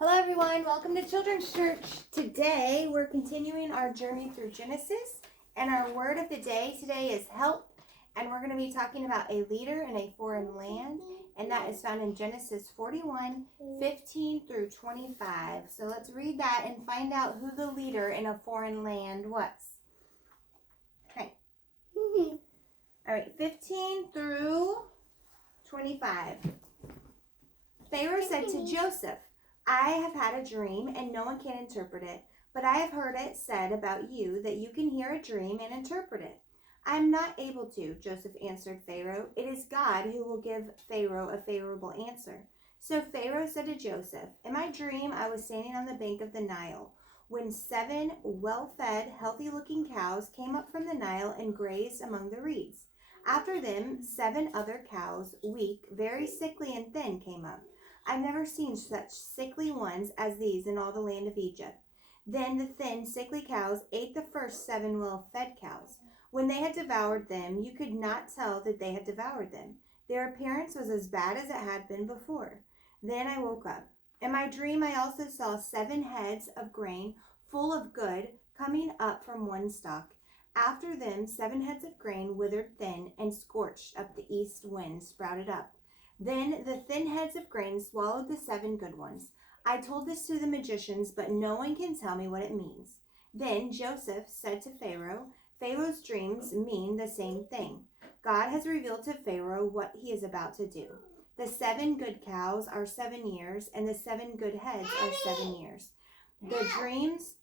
Hello everyone, welcome to Children's Church. Today we're continuing our journey through Genesis, and our word of the day today is help, and we're going to be talking about a leader in a foreign land, and that is found in Genesis 41, 15 through 25. So let's read that and find out who the leader in a foreign land was. Okay. All right, 15 through 25. Pharaoh said to Joseph, I have had a dream and no one can interpret it, but I have heard it said about you that you can hear a dream and interpret it. I am not able to, Joseph answered Pharaoh. It is God who will give Pharaoh a favorable answer. So Pharaoh said to Joseph, in my dream I was standing on the bank of the Nile when 7 well-fed, healthy-looking cows came up from the Nile and grazed among the reeds. After them, 7 other cows, weak, very sickly and thin, came up. I've never seen such sickly ones as these in all the land of Egypt. Then the thin, sickly cows ate the first 7 well-fed cows. When they had devoured them, you could not tell that they had devoured them. Their appearance was as bad as it had been before. Then I woke up. In my dream, I also saw 7 heads of grain full of good coming up from one stalk. After them, 7 heads of grain withered thin and scorched up the east wind sprouted up. Then the thin heads of grain swallowed the 7 good ones. I told this to the magicians, but no one can tell me what it means. Then Joseph said to Pharaoh, Pharaoh's dreams mean the same thing. God has revealed to Pharaoh what he is about to do. The 7 good cows are 7 years, and the 7 good heads are 7 years. The dreams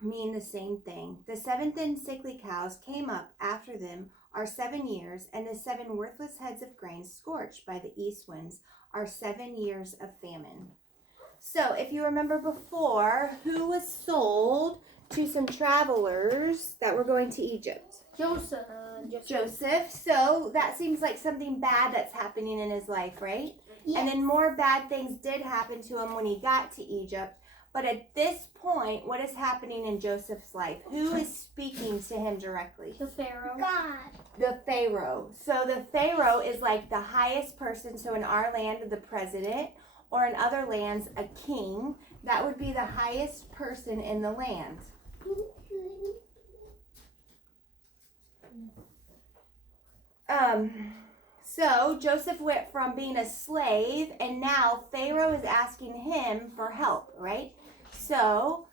mean the same thing. The 7 thin sickly cows came up after them are 7 years, and the 7 worthless heads of grain scorched by the east winds are 7 years of famine. So if you remember before, who was sold to some travelers that were going to Egypt? Joseph. So that seems like something bad that's happening in his life, right? Yes. And then more bad things did happen to him when he got to Egypt. But at this point, what is happening in Joseph's life? Who is speaking to him directly? The Pharaoh. God. The Pharaoh. So the Pharaoh is like the highest person. So in our land, the president, or in other lands, a king. That would be the highest person in the land. So Joseph went from being a slave, and now Pharaoh is asking him for help, right? So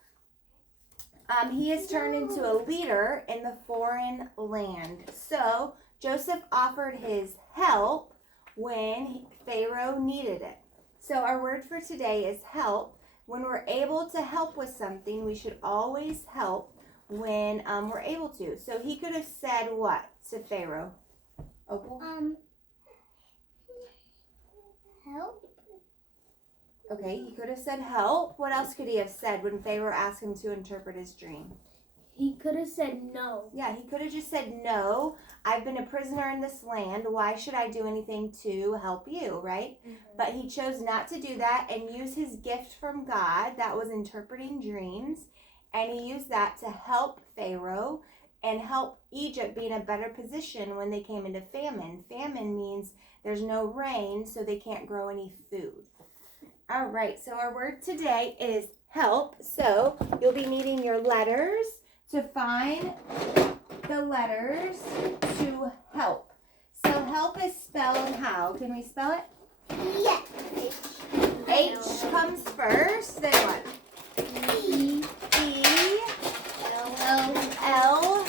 he is turned into a leader in the foreign land. So Joseph offered his help when Pharaoh needed it. So our word for today is help. When we're able to help with something, we should always help when we're able to. So he could have said what to Pharaoh? Opal? Help. Okay, he could have said help. What else could he have said when Pharaoh asked him to interpret his dream? He could have said no. Yeah, he could have just said, no, I've been a prisoner in this land. Why should I do anything to help you, right? Mm-hmm. But he chose not to do that and use his gift from God that was interpreting dreams. And he used that to help Pharaoh and help Egypt be in a better position when they came into famine. Famine means there's no rain, so they can't grow any food. All right, so our word today is help. So you'll be needing your letters to find the letters to help. So help is spelled how? Can we spell it? Yes. H comes first, then what? E. E, L,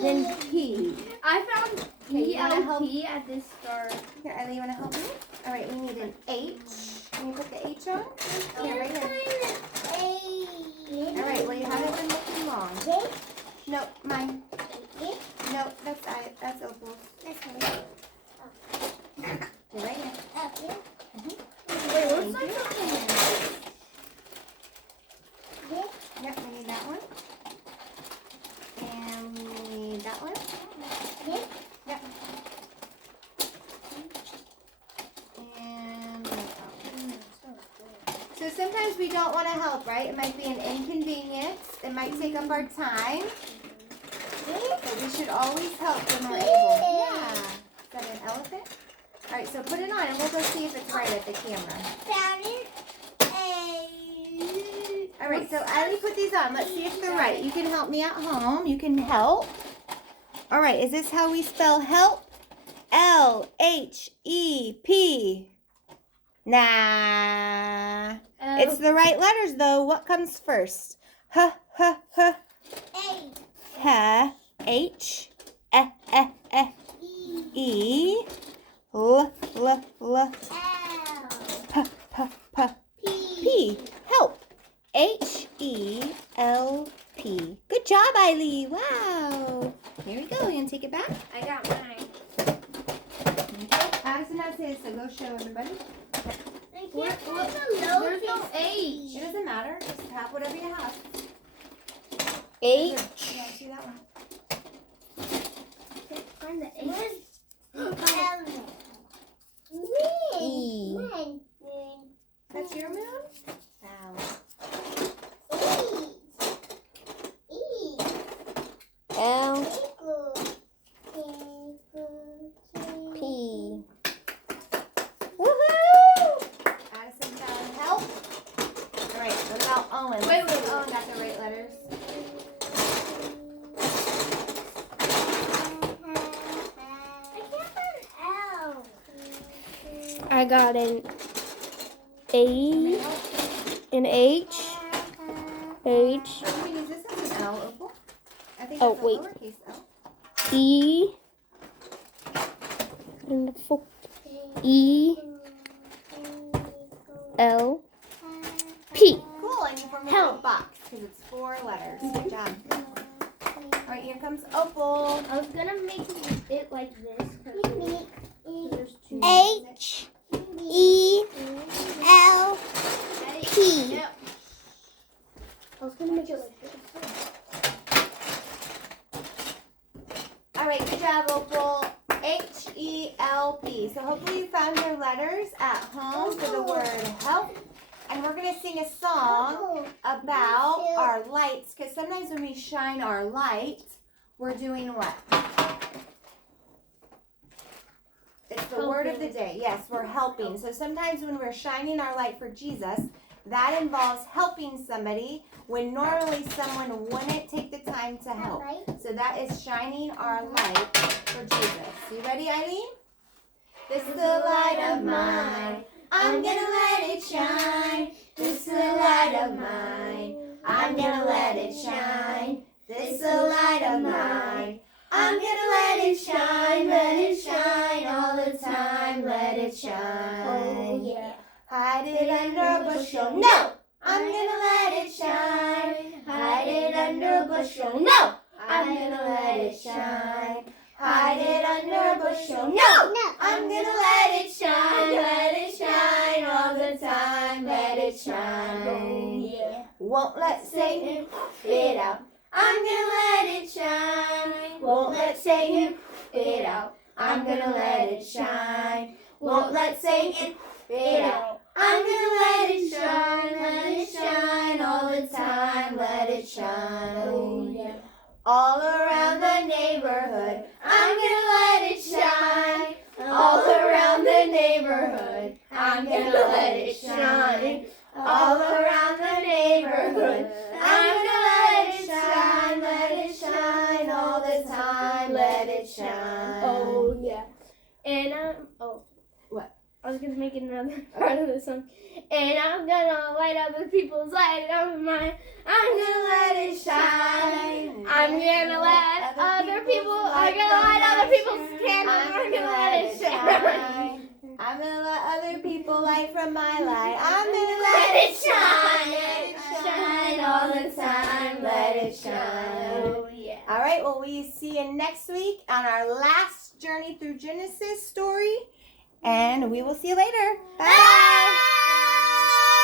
then P. I found Okay, you wanna help? P at this start. Here, Ellie, you want to help me? All right, we need an H. Can you put the H on? Here, right here. All right, well, you haven't been looking long. Nope, mine. Nope, that's Opal's. You're right here. Wait, looks like something. Yep, we need that one. And we need that one. Yep. And that one. So sometimes we don't want to help, right? It might be an inconvenience. It might take up our time. But we should always help when we're able. Yeah. Is that an elephant? All right, so put it on and we'll go see if it's right at the camera. Found it. All right, so Eileen put these on. Let's see if they're right. You can help me at home. You can help. All right, is this how we spell help? L-H-E-P. Nah. It's the right letters, though. What comes first? H, H, H. H, H, E, E, E, E. L, L, L. P, P, P. P. Help. H-E-L-P. Good job, Eileen. Wow. Here we go. You gonna take it back? I got mine. Addison has his, so go show everybody. There's no H. It doesn't matter. Just have whatever you have. H. Yeah, see that one. Find the H. E. That's your moon? Wow. L. P. Woohoo! Addison found help. All right, what about Owen? Wait. Owen got the right letters. I got an A, an H, H, You can use this as an L, Opal. I think Oh, that's wait. a lowercase L. E, and the full E, L, P. Cool, and you form a Help. little box because it's 4 letters. Good job. All right, here comes Opal. I was gonna make it like this because there's two. H, E, L, P. Yep. I was gonna make it like this. All right, good job, Opal. H-E-L-P. So hopefully you found your letters at home for the word help. And we're going to sing a song about our lights, because sometimes when we shine our light, we're doing what? It's the word of the day. Yes, we're helping. So sometimes when we're shining our light for Jesus, that involves helping somebody when normally someone wouldn't take the time to help. So that is shining our light for Jesus. You ready, Eileen? This is the light of mine. I'm gonna let it shine. This is the light of mine. I'm gonna let it shine. This is the light of mine. I'm gonna let it shine all the time. Let it shine. Oh yeah. Hide it under a bushel. No! I'm gonna let it shine. Hide it under a bushel. No! I'm gonna let it shine. Hide it under a bushel. No! I'm gonna let it shine all the time. Let it shine. Oh yeah. Won't let Satan it out. I'm gonna let it shine. Won't let Satan it out. I'm gonna let it shine. Won't let Satan it out. I'm gonna let it shine all the time. Let it shine. Oh yeah. All around the neighborhood, I'm gonna let it shine. All around the neighborhood, I'm gonna let it shine. All around the neighborhood, I'm gonna let it shine all the time. Let it shine. Oh yeah. And What? I was gonna make another part of the song. And I'm gonna light other people's light up mine. I'm gonna let it shine. I'm gonna let other people. I'm gonna light other people's candles. I'm gonna let it shine. I'm gonna let other people light from my light. I'm gonna let it shine all the time. Let it shine. Oh yeah. All right, well, we see you next week on our last Journey Through Genesis story. And we will see you later. Bye.